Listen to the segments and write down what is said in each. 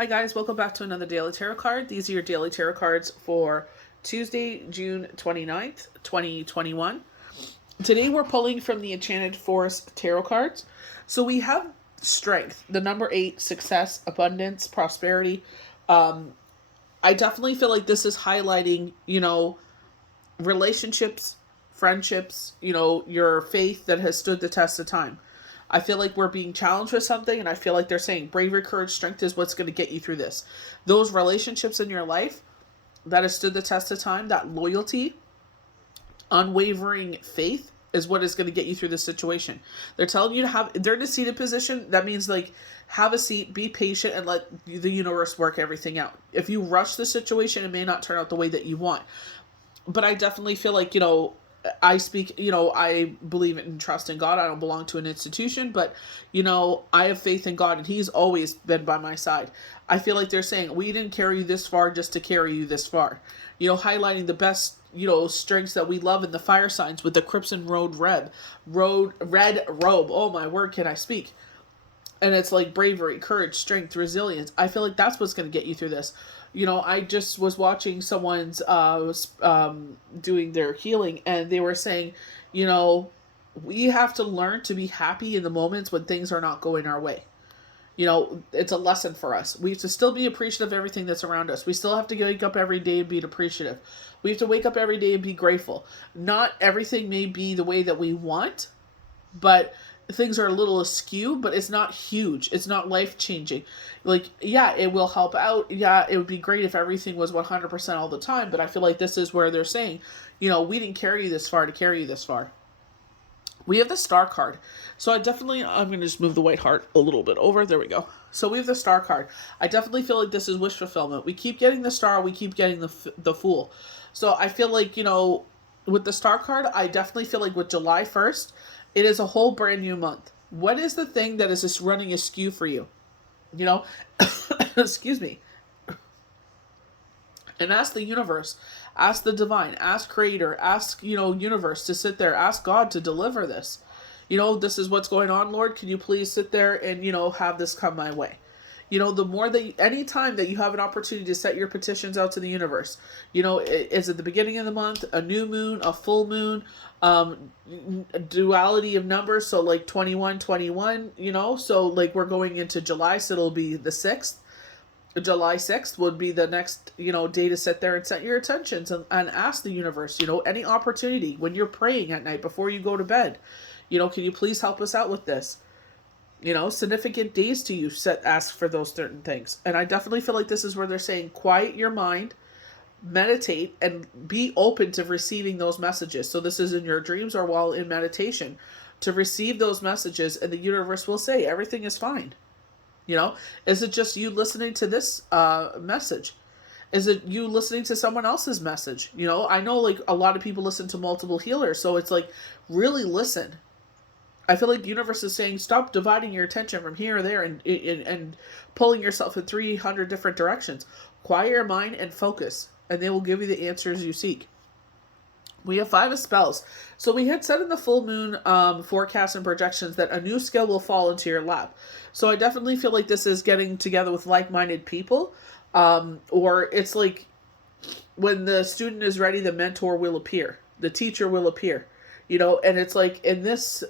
Hi guys, welcome back to another Daily Tarot card. These are your Daily Tarot cards for Tuesday, June 29th, 2021. Today we're pulling from the Enchanted Forest Tarot cards. So we have strength, the number 8, success, abundance, prosperity. I definitely feel like this is highlighting, relationships, friendships, your faith that has stood the test of time. I feel like we're being challenged with something, and I feel like they're saying bravery, courage, strength is what's going to get you through this. Those relationships in your life that has stood the test of time, that loyalty, unwavering faith is what is going to get you through this situation. They're telling you to they're in a seated position. That means like have a seat, be patient, and let the universe work everything out. If you rush the situation, it may not turn out the way that you want. But I definitely feel like, I believe in trust in God. I don't belong to an institution, but, I have faith in God, and He's always been by my side. I feel like they're saying, we didn't carry you this far just to carry you this far. Highlighting the best, strengths that we love in the fire signs with the Crimson Red robe. Oh my word, can I speak? And it's like bravery, courage, strength, resilience. I feel like that's what's going to get you through this. I just was watching someone's doing their healing, and they were saying, we have to learn to be happy in the moments when things are not going our way. It's a lesson for us. We have to still be appreciative of everything that's around us. We still have to wake up every day and be appreciative. We have to wake up every day and be grateful. Not everything may be the way that we want, but things are a little askew, but it's not huge. It's not life-changing. Like, yeah, it will help out. Yeah, it would be great if everything was 100% all the time, but I feel like this is where they're saying, we didn't carry you this far to carry you this far. We have the Star card. So I'm going to just move the white heart a little bit over. There we go. So we have the Star card. I definitely feel like this is wish fulfillment. We keep getting the Star, we keep getting the Fool. So I feel like, with the Star card, I definitely feel like with July 1st, it is a whole brand new month. What is the thing that is just running askew for you? Excuse me. And ask the universe, ask the divine, ask creator, ask, universe to sit there, ask God to deliver this. This is what's going on, Lord. Can you please sit there and, have this come my way? The more that anytime that you have an opportunity to set your petitions out to the universe, is it the beginning of the month, a new moon, a full moon, duality of numbers, so like 21, so like we're going into July, so it'll be the 6th. July 6th would be the next, day to sit there and set your attentions and ask the universe, any opportunity when you're praying at night before you go to bed, can you please help us out with this? Significant days to you ask for those certain things. And I definitely feel like this is where they're saying quiet your mind, meditate, and be open to receiving those messages. So this is in your dreams or while in meditation to receive those messages, and the universe will say everything is fine. Is it just you listening to this message? Is it you listening to someone else's message? I know like a lot of people listen to multiple healers, so it's like really listen. I feel like the universe is saying, stop dividing your attention from here or there and pulling yourself in 300 different directions. Quiet your mind and focus, and they will give you the answers you seek. We have 5 of spells. So we had said in the full moon forecast and projections that a new skill will fall into your lap. So I definitely feel like this is getting together with like-minded people. Or it's like when the student is ready, the mentor will appear. The teacher will appear. And it's like in this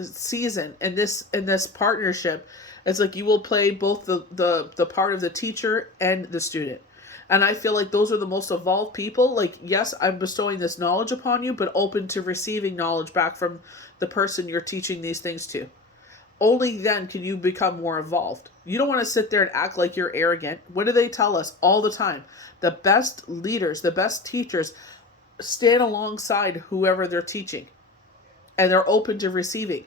season, in this partnership, it's like you will play both the part of the teacher and the student. And I feel like those are the most evolved people. Like, yes, I'm bestowing this knowledge upon you, but open to receiving knowledge back from the person you're teaching these things to. Only then can you become more evolved. You don't want to sit there and act like you're arrogant. What do they tell us all the time? The best leaders, the best teachers stand alongside whoever they're teaching. And they're open to receiving.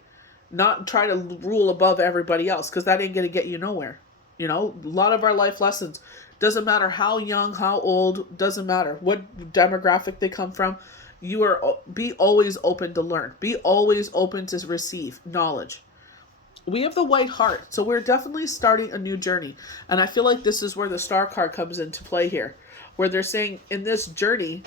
Not try to rule above everybody else, because that ain't going to get you nowhere. A lot of our life lessons, doesn't matter how young, how old, doesn't matter what demographic they come from. Be always open to learn. Be always open to receive knowledge. We have the white heart, so we're definitely starting a new journey. And I feel like this is where the Star card comes into play here, where they're saying in this journey,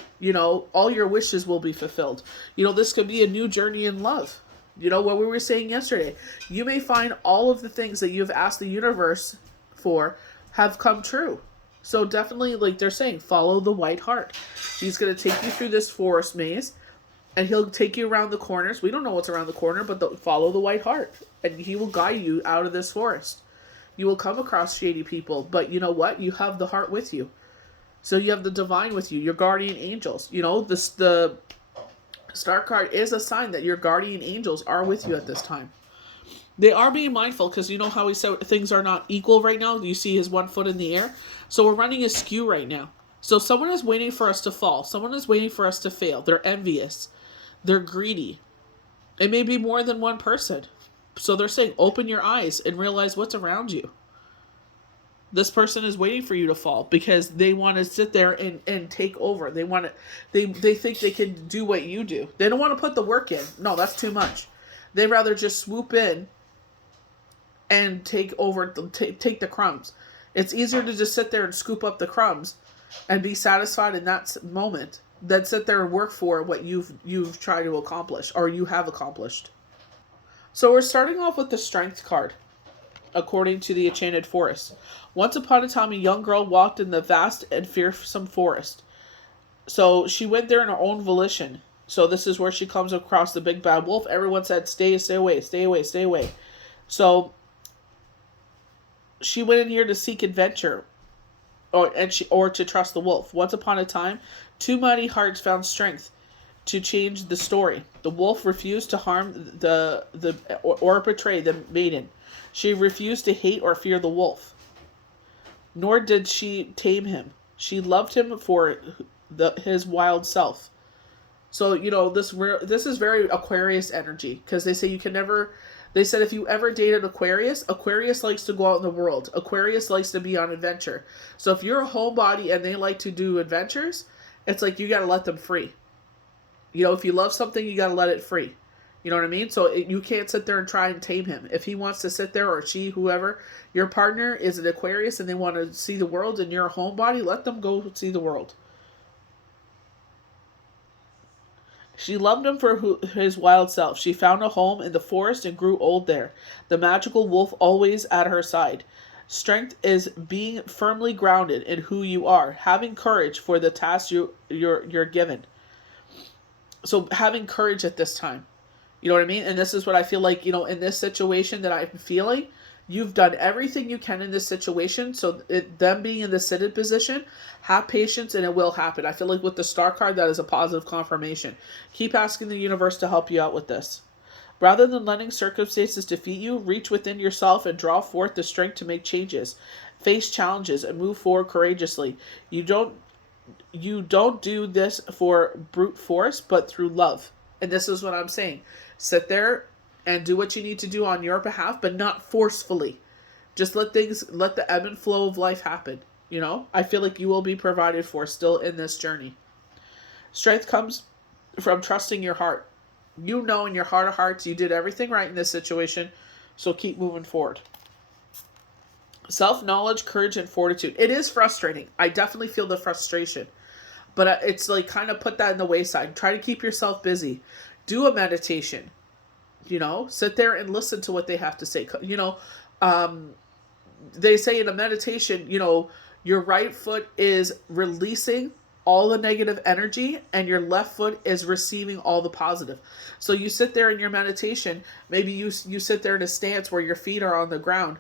all your wishes will be fulfilled. This could be a new journey in love. What we were saying yesterday. You may find all of the things that you've asked the universe for have come true. So definitely, like they're saying, follow the white heart. He's going to take you through this forest maze, and he'll take you around the corners. We don't know what's around the corner, but follow the white heart, and he will guide you out of this forest. You will come across shady people, but you know what? You have the heart with you. So you have the divine with you, your guardian angels. You know, the star card is a sign that your guardian angels are with you at this time. They are being mindful because you know how he said things are not equal right now? You see his 1 foot in the air? So we're running a skew right now. So someone is waiting for us to fall. Someone is waiting for us to fail. They're envious. They're greedy. It may be more than one person. So they're saying, open your eyes and realize what's around you. This person is waiting for you to fall because they want to sit there and take over. They want to, they think they can do what you do. They don't want to put the work in. No, that's too much. They'd rather just swoop in and take over, take the crumbs. It's easier to just sit there and scoop up the crumbs and be satisfied in that moment than sit there and work for what you've tried to accomplish or you have accomplished. So we're starting off with the Strength card, according to the Enchanted Forest. Once upon a time, a young girl walked in the vast and fearsome forest. So she went there in her own volition. So this is where she comes across the big bad wolf. Everyone said, stay away, stay away, stay away. So she went in here to seek adventure or to trust the wolf. Once upon a time, two mighty hearts found strength to change the story. The wolf refused to harm or betray the maiden. She refused to hate or fear the wolf. Nor did she tame him. She loved him for his wild self. So, you know, this is very Aquarius energy, because they say you can never. They said if you ever dated Aquarius likes to go out in the world. Aquarius likes to be on adventure. So if you're a homebody and they like to do adventures, it's like you got to let them free. You know, if you love something, you got to let it free. You know what I mean? So you can't sit there and try and tame him. If he wants to sit there, or she, whoever, your partner is an Aquarius and they want to see the world and you're a homebody, let them go see the world. She loved him for his wild self. She found a home in the forest and grew old there. The magical wolf always at her side. Strength is being firmly grounded in who you are, having courage for the task you're given. So having courage at this time. You know what I mean? And this is what I feel like, you know, in this situation that I'm feeling, you've done everything you can in this situation. So them being in the seated position, have patience and it will happen. I feel like with the star card, that is a positive confirmation. Keep asking the universe to help you out with this. Rather than letting circumstances defeat you, reach within yourself and draw forth the strength to make changes, face challenges, and move forward courageously. You don't do this for brute force, but through love. And this is what I'm saying. Sit there and do what you need to do on your behalf, but not forcefully. Just let the ebb and flow of life happen. You know, I feel like you will be provided for still in this journey. Strength comes from trusting your heart. You know in your heart of hearts you did everything right in this situation, so keep moving forward. Self-knowledge, courage, and fortitude. It is frustrating. I definitely feel the frustration. But it's like kind of put that in the wayside. Try to keep yourself busy. Do a meditation. You know, sit there and listen to what they have to say. You know, they say in a meditation, you know, your right foot is releasing all the negative energy and your left foot is receiving all the positive. So you sit there in your meditation, maybe you sit there in a stance where your feet are on the ground,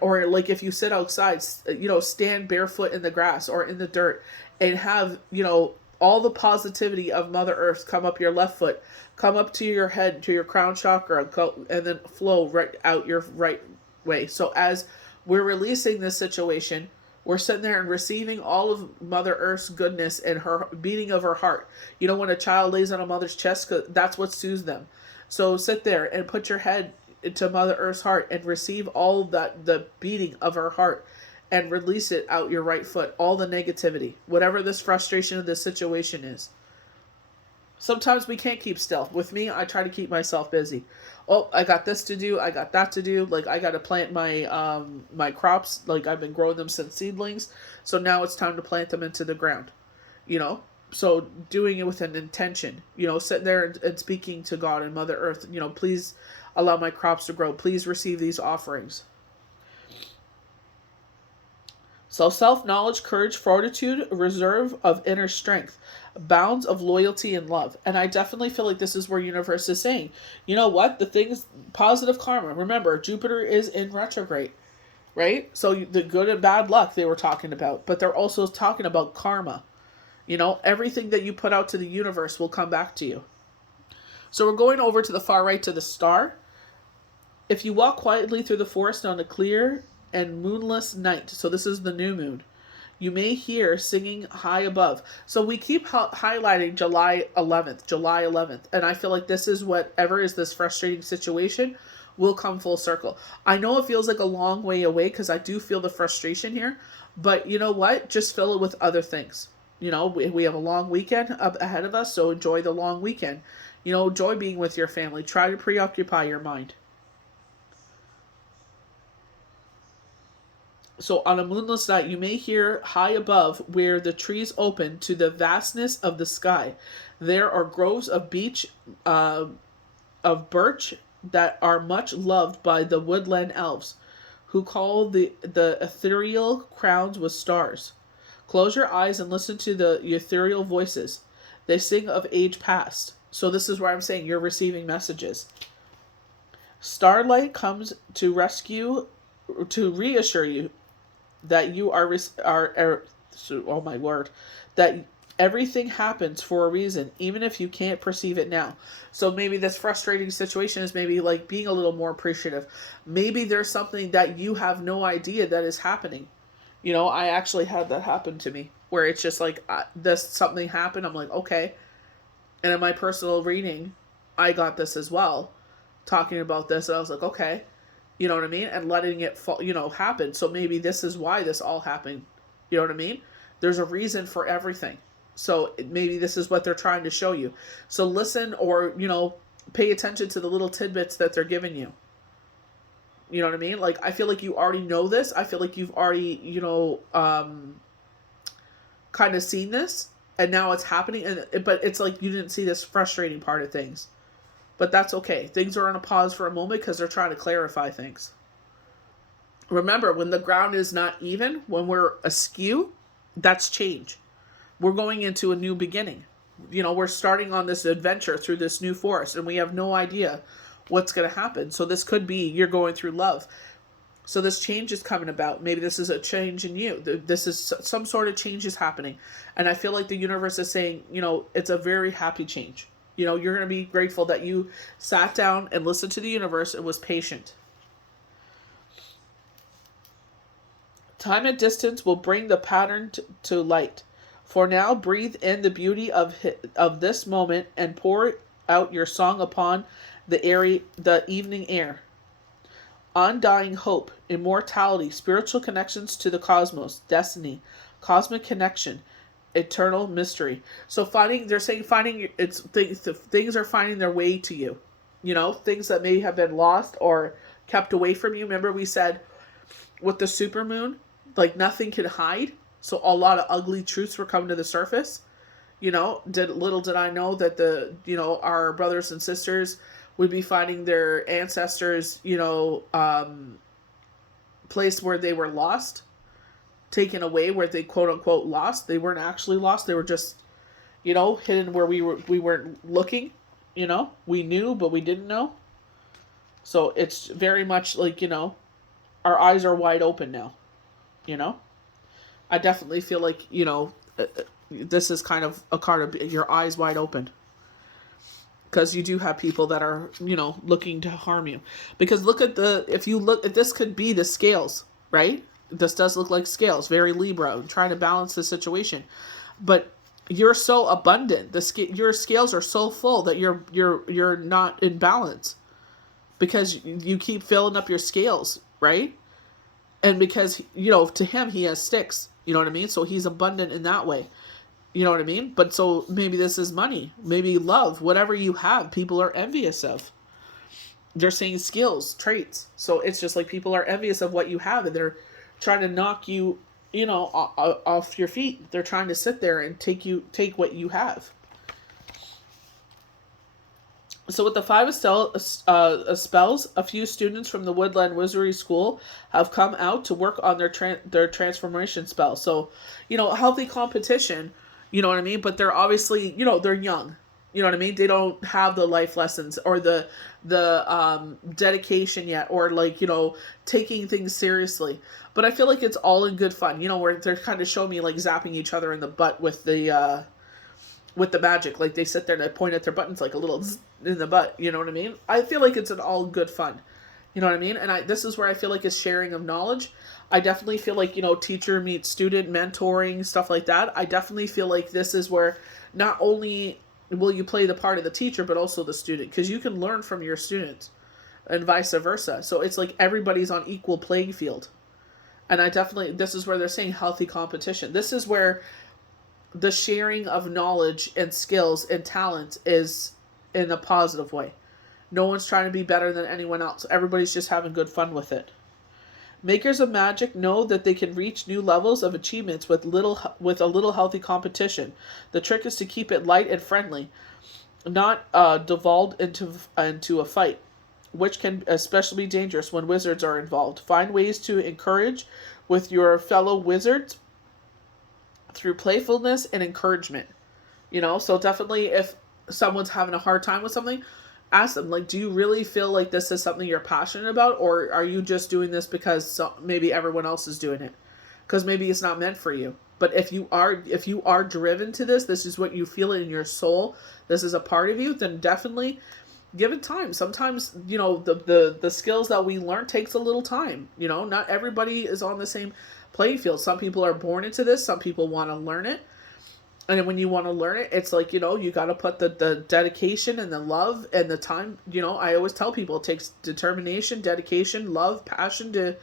or like if you sit outside, you know, stand barefoot in the grass or in the dirt and have, you know, all the positivity of Mother Earth come up your left foot, come up to your head, to your crown chakra, and then flow right out your right way. So as we're releasing this situation, we're sitting there and receiving all of Mother Earth's goodness and her beating of her heart. You know, when a child lays on a mother's chest, that's what soothes them. So sit there and put your head into Mother Earth's heart and receive all that, the beating of her heart, and release it out your right foot, all the negativity, whatever this frustration of this situation is. Sometimes we can't keep still. With me, I try to keep myself busy. Oh, I got this to do. I got that to do. Like, I got to plant my my crops. Like, I've been growing them since seedlings. So now it's time to plant them into the ground. You know? So doing it with an intention. You know, sitting there and speaking to God and Mother Earth. You know, please allow my crops to grow. Please receive these offerings. So self-knowledge, courage, fortitude, reserve of inner strength, bounds of loyalty and love. And I definitely feel like this is where universe is saying, you know what? The things, positive karma. Remember, Jupiter is in retrograde, right? So the good and bad luck they were talking about, but they're also talking about karma. You know, everything that you put out to the universe will come back to you. So we're going over to the far right to the star. If you walk quietly through the forest on a clear and moonless night, so this is the new moon, you may hear singing high above. So we keep highlighting July 11th. And I feel like this is whatever is this frustrating situation will come full circle. I know it feels like a long way away because I do feel the frustration here. But you know what? Just fill it with other things. You know, we have a long weekend up ahead of us, so enjoy the long weekend. You know, enjoy being with your family. Try to preoccupy your mind. So on a moonless night, you may hear high above where the trees open to the vastness of the sky. There are groves of of birch that are much loved by the woodland elves, who call the ethereal crowns with stars. Close your eyes and listen to the ethereal voices. They sing of age past. So this is where I'm saying you're receiving messages. Starlight comes to reassure you that you oh my word, that everything happens for a reason, even if you can't perceive it now. So maybe this frustrating situation is maybe like being a little more appreciative. Maybe there's something that you have no idea that is happening. You know, I actually had that happen to me where it's just like this something happened. I'm like, okay. And in my personal reading, I got this as well, talking about this. And I was like, okay. You know what I mean? And letting it fall, happen. So maybe this is why this all happened. You know what I mean? There's a reason for everything. So maybe this is what they're trying to show you. So listen or, pay attention to the little tidbits that they're giving you. You know what I mean? Like, I feel like you already know this. I feel like you've already, kind of seen this. And now it's happening. But it's like you didn't see this frustrating part of things. But that's okay. Things are on a pause for a moment because they're trying to clarify things. Remember, when the ground is not even, when we're askew, that's change. We're going into a new beginning. We're starting on this adventure through this new forest, and we have no idea what's going to happen. So this could be you're going through love. So this change is coming about. Maybe this is a change in you. This is some sort of change is happening. And I feel like the universe is saying, it's a very happy change. You're going to be grateful that you sat down and listened to the universe and was patient. Time and distance will bring the pattern to light. For now, breathe in the beauty of this moment and pour out your song upon the evening air. Undying hope, immortality, spiritual connections to the cosmos, destiny, cosmic connection, eternal mystery. So things are finding their way to you. Things that may have been lost or kept away from you. Remember we said with the supermoon, like nothing can hide. So a lot of ugly truths were coming to the surface. Little did I know that our brothers and sisters would be finding their ancestors, place where they were lost, taken away, where they quote unquote lost. They weren't actually lost. They were just, hidden where we weren't looking. We knew, but we didn't know. So it's very much like, our eyes are wide open now. I definitely feel like, this is kind of a card of your eyes wide open. Because you do have people that are, looking to harm you. Because if this could be the scales, right? This does look like scales, very Libra, trying to balance the situation. But you're so abundant. Your scales are so full that you're not in balance. Because you keep filling up your scales, right? And because, to him, he has sticks. You know what I mean? So he's abundant in that way. You know what I mean? But so maybe this is money, maybe love, whatever you have, people are envious of. They're saying skills, traits. So it's just like people are envious of what you have and they're trying to knock you, off your feet. They're trying to sit there and take what you have. So with the spells, a few students from the Woodland Wizardry School have come out to work on their transformation spell. So, healthy competition, you know what I mean? But they're obviously, they're young. You know what I mean? They don't have the life lessons or the dedication yet, or like, taking things seriously. But I feel like it's all in good fun, where they're kind of showing me like zapping each other in the butt with the magic. Like they sit there and they point at their buttons like a little zzz in the butt. You know what I mean? I feel like it's an all good fun. You know what I mean? And this is where I feel like it's sharing of knowledge. I definitely feel like, teacher meets student, mentoring, stuff like that. I definitely feel like this is where not only will you play the part of the teacher, but also the student, because you can learn from your students and vice versa. So it's like everybody's on equal playing field. And this is where they're saying healthy competition. This is where the sharing of knowledge and skills and talent is in a positive way. No one's trying to be better than anyone else. Everybody's just having good fun with it. Makers of magic know that they can reach new levels of achievements with a little healthy competition. The trick is to keep it light and friendly, not devolved into a fight, which can especially be dangerous when wizards are involved. Find ways to encourage with your fellow wizards through playfulness and encouragement. So definitely if someone's having a hard time with something, ask them, like, do you really feel like this is something you're passionate about, or are you just doing this because maybe everyone else is doing it? Because maybe it's not meant for you. But if you are driven to this is what you feel in your soul, this is a part of you, then definitely give it time. Sometimes, the skills that we learn takes a little time. Not everybody is on the same playing field. Some people are born into this, some people want to learn it. And then when you want to learn it, it's like, you got to put the dedication and the love and the time. I always tell people it takes determination, dedication, love, passion to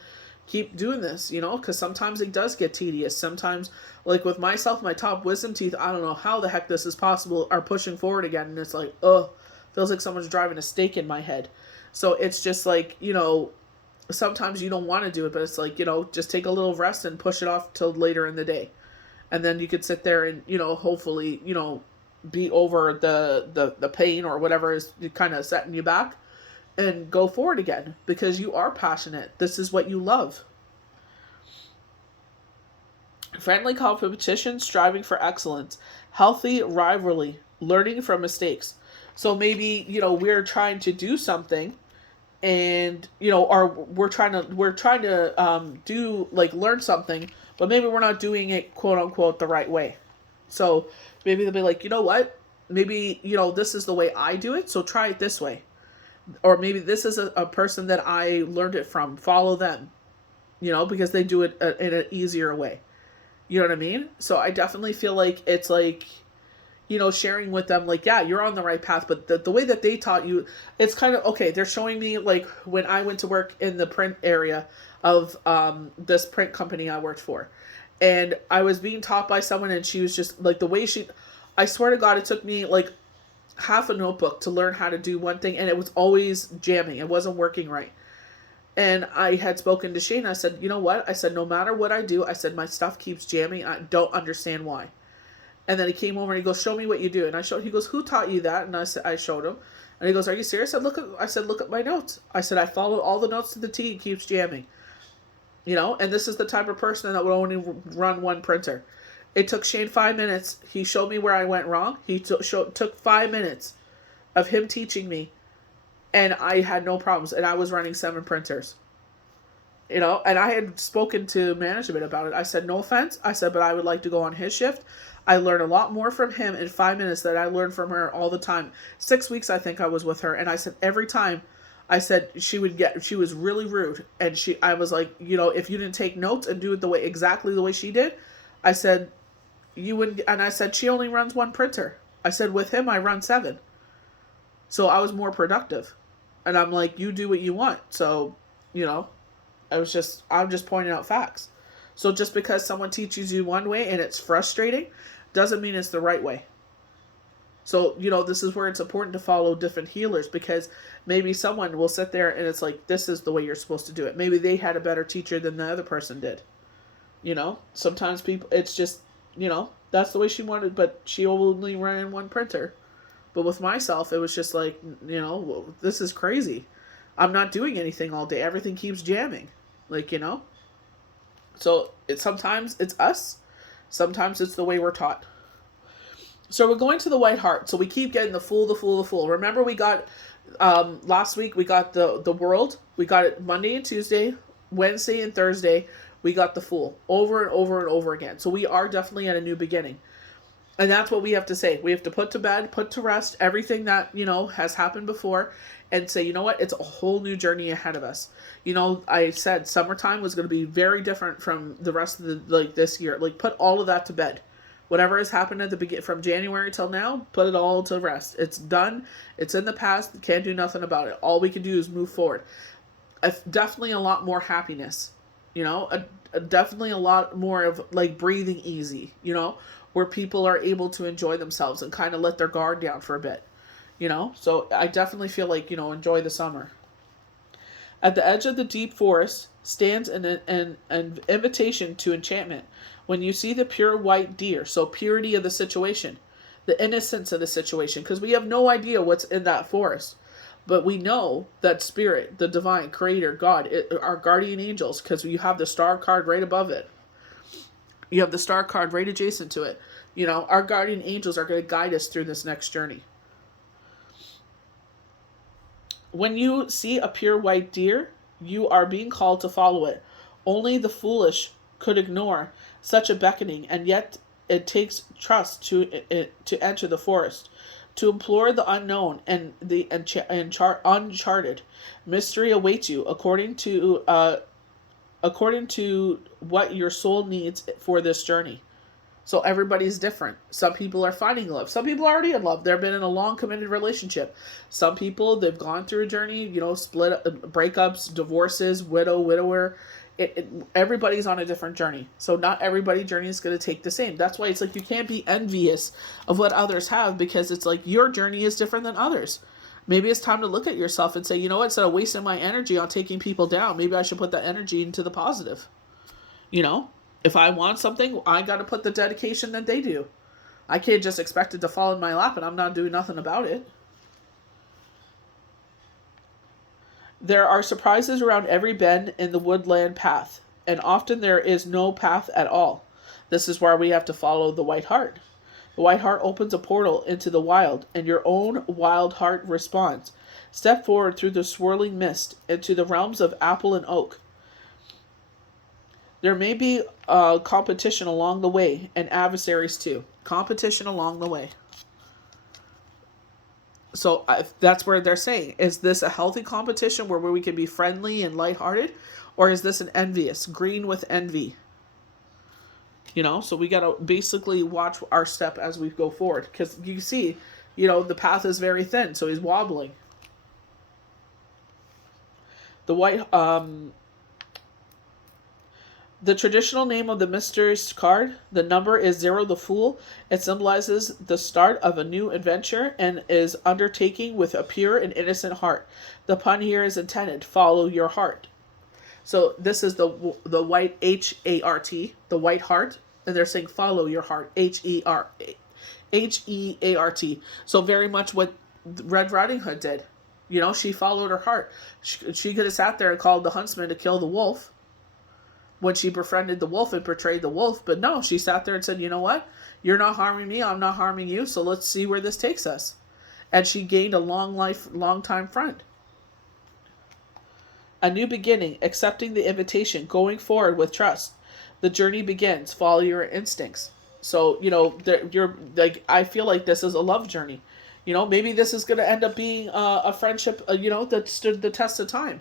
keep doing this, because sometimes it does get tedious. Sometimes, like with myself, my top wisdom teeth, I don't know how the heck this is possible, are pushing forward again. And it's like, feels like someone's driving a stake in my head. So it's just like, sometimes you don't want to do it, but it's like, just take a little rest and push it off till later in the day. And then you could sit there and, hopefully, be over the pain or whatever is kind of setting you back and go forward again, because you are passionate. This is what you love. Friendly competition, striving for excellence, healthy rivalry, learning from mistakes. So maybe, we're trying to do something and, or we're trying to do, like, learn something, but maybe we're not doing it, quote unquote, the right way. So maybe they'll be like, you know what? Maybe, this is the way I do it, so try it this way. Or maybe this is a person that I learned it from. Follow them, because they do it in an easier way. You know what I mean? So I definitely feel like it's like, sharing with them, like, yeah, you're on the right path, but the way that they taught you, it's kind of, okay, they're showing me, like, when I went to work in the print area of this print company I worked for, and I was being taught by someone, and she was just, like, the way I swear to God, it took me, like, half a notebook to learn how to do one thing, and it was always jamming. It wasn't working right. And I had spoken to Shane. I said, you know what? I said, no matter what I do, I said, my stuff keeps jamming. I don't understand why. And then he came over and he goes, show me what you do. And he goes, who taught you that? And I showed him. And he goes, are you serious? I said, look at my notes. I said, I followed all the notes to the T. It keeps jamming. And this is the type of person that would only run one printer. It took Shane 5 minutes. He showed me where I went wrong. He took 5 minutes of him teaching me. And I had no problems. And I was running 7 printers. And I had spoken to management about it. I said, no offense. I said, but I would like to go on his shift. I learned a lot more from him in 5 minutes than I learned from her all the time. 6 weeks, I think I was with her. And I said, every time, I said she was really rude. And I was like, if you didn't take notes and do it exactly the way she did, I said, you wouldn't. And I said, she only runs 1 printer. I said, with him, I run 7. So I was more productive. And I'm like, you do what you want. So, I'm just pointing out facts. So just because someone teaches you one way and it's frustrating, doesn't mean it's the right way. So, this is where it's important to follow different healers, because maybe someone will sit there and it's like, this is the way you're supposed to do it. Maybe they had a better teacher than the other person did. Sometimes people, it's just, that's the way she wanted, but she only ran 1 printer. But with myself, it was just like, this is crazy. I'm not doing anything all day. Everything keeps jamming. So sometimes it's us. Sometimes it's the way we're taught. So we're going to the White Hart. So we keep getting the Fool, the Fool, the Fool. Remember we got, last week we got the World. We got it Monday and Tuesday, Wednesday and Thursday. We got the Fool over and over and over again. So we are definitely at a new beginning. And that's what we have to say. We have to put to bed, put to rest everything that, has happened before and say, you know what? It's a whole new journey ahead of us. I said summertime was going to be very different from the rest of this year. Put all of that to bed. Whatever has happened at the beginning from January till now, put it all to rest. It's done. It's in the past. Can't do nothing about it. All we can do is move forward. Definitely a lot more happiness. Definitely a lot more of breathing easy. Where people are able to enjoy themselves and kind of let their guard down for a bit, So I definitely feel enjoy the summer. At the edge of the deep forest stands an invitation to enchantment. When you see the pure white deer, so purity of the situation, the innocence of the situation, because we have no idea what's in that forest. But we know that spirit, the divine creator, God, our guardian angels, because you have the star card right above it. You have the star card right adjacent to it. Our guardian angels are going to guide us through this next journey. When you see a pure white deer, you are being called to follow it. Only the foolish could ignore such a beckoning, and yet it takes trust to enter the forest, to implore the unknown and the uncharted. Mystery awaits you according to what your soul needs for this journey. So everybody's different. Some people are finding love. Some people are already in love. They've been in a long committed relationship. Some people, they've gone through a journey, split breakups, divorces, widower. Everybody's on a different journey. So not everybody's journey is going to take the same. That's why it's you can't be envious of what others have, because it's your journey is different than others. Maybe it's time to look at yourself and say, instead of wasting my energy on taking people down, maybe I should put that energy into the positive. If I want something, I got to put the dedication that they do. I can't just expect it to fall in my lap and I'm not doing nothing about it. There are surprises around every bend in the woodland path, and often there is no path at all. This is where we have to follow the White Hart. The White Hart opens a portal into the wild, and your own wild heart responds. Step forward through the swirling mist into the realms of apple and oak. There may be competition along the way, and adversaries too. Competition along the way. So that's where they're saying, is this a healthy competition where we can be friendly and lighthearted? Or is this an envious, green with envy? So we got to basically watch our step as we go forward. Because you see, the path is very thin, so he's wobbling. The traditional name of the mysteries card, the number is 0, the Fool. It symbolizes the start of a new adventure and is undertaking with a pure and innocent heart. The pun here is intended, follow your heart. So this is the white H-A-R-T, the White Hart, and they're saying follow your heart, H-E-A-R-T. So very much what Red Riding Hood did. She followed her heart. She could have sat there and called the huntsman to kill the wolf when she befriended the wolf and portrayed the wolf. But no, she sat there and said, you know what? You're not harming me. I'm not harming you. So let's see where this takes us. And she gained a long time friend. A new beginning, accepting the invitation, going forward with trust. The journey begins. Follow your instincts. So, I feel like this is a love journey. Maybe this is going to end up being a friendship, that stood the test of time.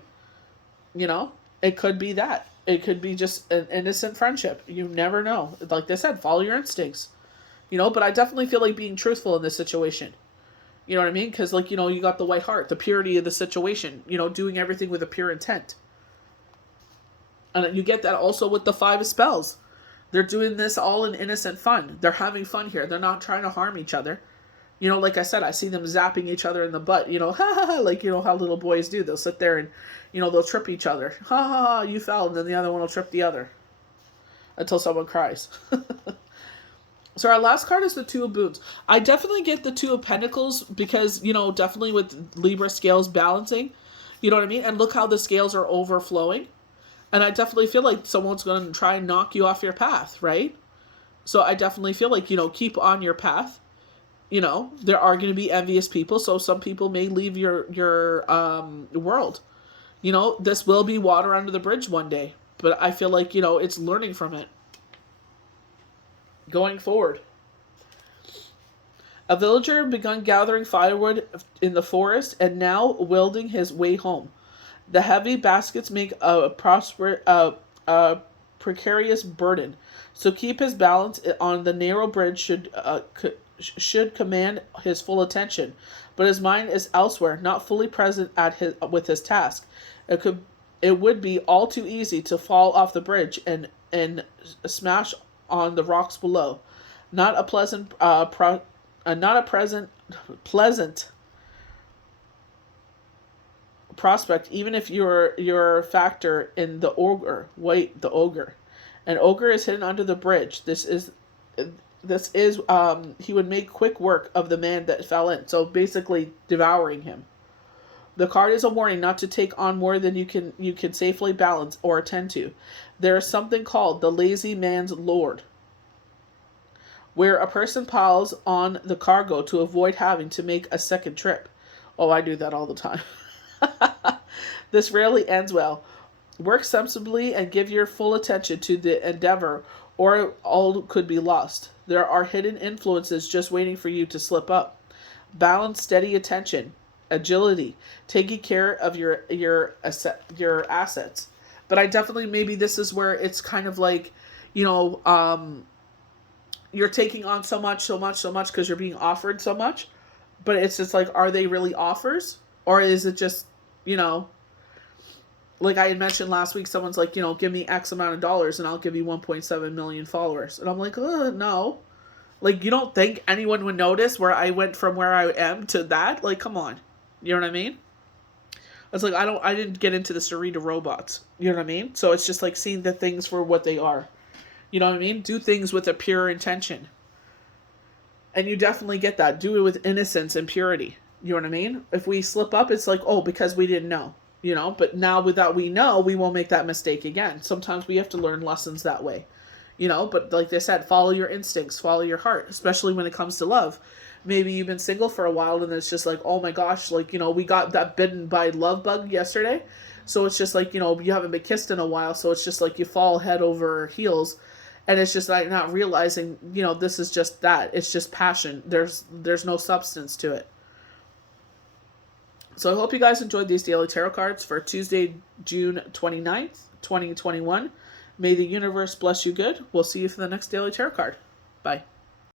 It could be that. It could be just an innocent friendship. You never know. Like they said, follow your instincts. But I definitely feel like being truthful in this situation. You know what I mean? Because, you got the White Hart, the purity of the situation, doing everything with a pure intent. And you get that also with the 5 of Spells. They're doing this all in innocent fun. They're having fun here. They're not trying to harm each other. Like I said, I see them zapping each other in the butt, ha ha, like, how little boys do. They'll sit there and, they'll trip each other. Ha ha ha, you fell, and then the other one will trip the other. Until someone cries. So our last card is the Two of Boots. I definitely get the Two of Pentacles because, definitely with Libra scales balancing, you know what I mean? And look how the scales are overflowing. And I definitely feel like someone's going to try and knock you off your path, right? So I definitely feel like, keep on your path. There are going to be envious people, so some people may leave your world. This will be water under the bridge one day, but I feel like, it's learning from it going forward. A villager begun gathering firewood in the forest and now wielding his way home. The heavy baskets make a precarious burden, so keep his balance on the narrow bridge should command his full attention, but his mind is elsewhere, not fully present with his task. It would be all too easy to fall off the bridge and smash on the rocks below. Not a pleasant prospect, even if you're a factor in the ogre. Wait, the ogre. An ogre is hidden under the bridge. This is he would make quick work of the man that fell in. So basically devouring him. The card is a warning not to take on more than you can safely balance or attend to. There is something called the lazy man's lord, where a person piles on the cargo to avoid having to make a second trip. Oh, I do that all the time. This rarely ends well. Work sensibly and give your full attention to the endeavor, or all could be lost. There are hidden influences just waiting for you to slip up. Balance, steady attention, agility, taking care of your assets. But I definitely, maybe this is where it's kind of like, you're taking on so much because you're being offered so much. But it's just like, are they really offers? Or is it just, like I had mentioned last week, someone's like, give me X amount of dollars and I'll give you 1.7 million followers. And I'm like, no. Like, you don't think anyone would notice where I went from where I am to that? Like, come on. You know what I mean? It's like, I didn't get into this to read the robots. You know what I mean? So it's just like seeing the things for what they are. You know what I mean? Do things with a pure intention. And you definitely get that. Do it with innocence and purity. You know what I mean? If we slip up, it's like, oh, because we didn't know. But now without we know, we won't make that mistake again. Sometimes we have to learn lessons that way. But like they said, follow your instincts, follow your heart, especially when it comes to love. Maybe you've been single for a while and it's just like, oh my gosh, like, we got that bitten by love bug yesterday. So it's just like, you haven't been kissed in a while. So it's just like you fall head over heels. And it's just like not realizing, this is just that. It's just passion. There's no substance to it. So I hope you guys enjoyed these daily tarot cards for Tuesday, June 29th, 2021. May the universe bless you good. We'll see you for the next daily tarot card. Bye.